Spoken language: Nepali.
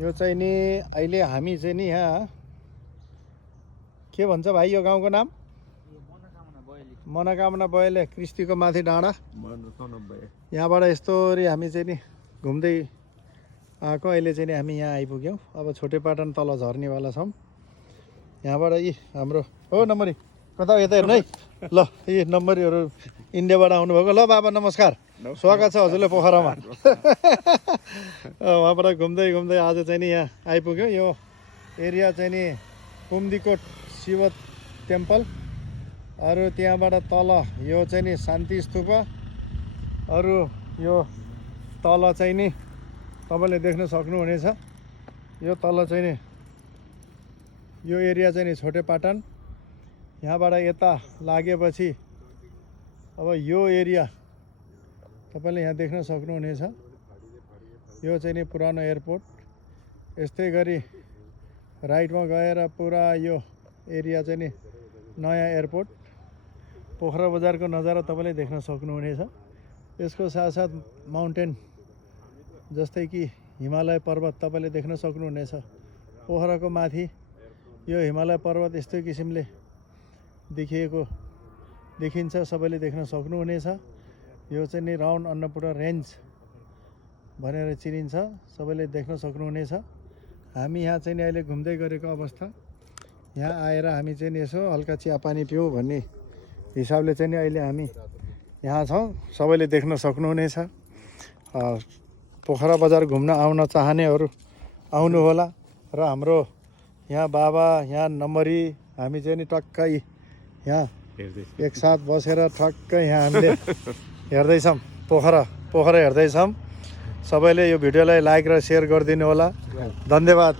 यो चाहिँ नि अहिले हामी चाहिँ नि यहाँ के भन्छ भाइ यो गाउँको नाम मनोकामना बयले कृष्टिको माथि डाँडा। यहाँबाट यस्तोरी हामी चाहिँ नि घुम्दै आएको। अहिले चाहिँ नि हामी यहाँ आइपुग्यौँ। अब छोटेपाटन तल झर्नेवाला छौँ। यहाँबाट यी हाम्रो हो नम्बरी कता यता हेर्नु है। ल यी नम्बरीहरू इन्डियाबाट आउनुभएको। ल बाबा नमस्कार, स्वागत छ हजुरलाई पोखरामा। उहाँबाट घुम्दै घुम्दै आज चाहिँ नि यहाँ आइपुग्यो। यो एरिया चाहिँ नि कुम्दीकोट शिव टेम्पल, अरू त्यहाँबाट तल यो चाहिँ नि शान्ति स्तूप, अरू यो तल चाहिँ नि तपाईँले देख्न सक्नुहुनेछ। यो तल चाहिँ नि यो एरिया चाहिँ नि छोटेपाटन। यहाँबाट यता लागेपछि अब यो एरिया तपाईँले यहाँ देख्न सक्नुहुनेछ। यो चाहिँ नि पुरानो एयरपोर्ट। यस्तै गरी राइटमा गएर पुरा यो एरिया चाहिँ नि नयाँ एयरपोर्ट। पोखरा बजारको नजारा तपाईँले देख्न सक्नुहुनेछ। यसको साथसाथ माउन्टेन जस्तै कि हिमालय पर्वत तपाईँले देख्न सक्नुहुनेछ। पोखराको माथि यो हिमालय पर्वत यस्तै किसिमले देखिन्छ, सबैले देख्न सक्नुहुनेछ। यो चाहिँ नि राउन्ड अन्नपूर्ण रेन्ज भनेर चिनिन्छ, सबैले देख्न सक्नुहुनेछ। हामी यहाँ चाहिँ नि अहिले घुम्दै गरेको अवस्था। यहाँ आएर हामी चाहिँ नि यसो हल्का चियापानी पिउँ भन्ने हिसाबले चाहिँ नि अहिले हामी यहाँ छौँ। सबैले देख्न सक्नुहुनेछ। पोखरा बजार घुम्न आउन चाहनेहरू आउनु होला। र हाम्रो यहाँ बाबा, यहाँ नम्बरी, हामी चाहिँ नि टक्कै यहाँ एकसाथ बसेर ठक्कै यहाँ हामीले हेर्दैछौँ, पोखरा हेर्दैछौँ। सबैले यो भिडियोलाई लाइक र सेयर गरिदिनु होला। धन्यवाद।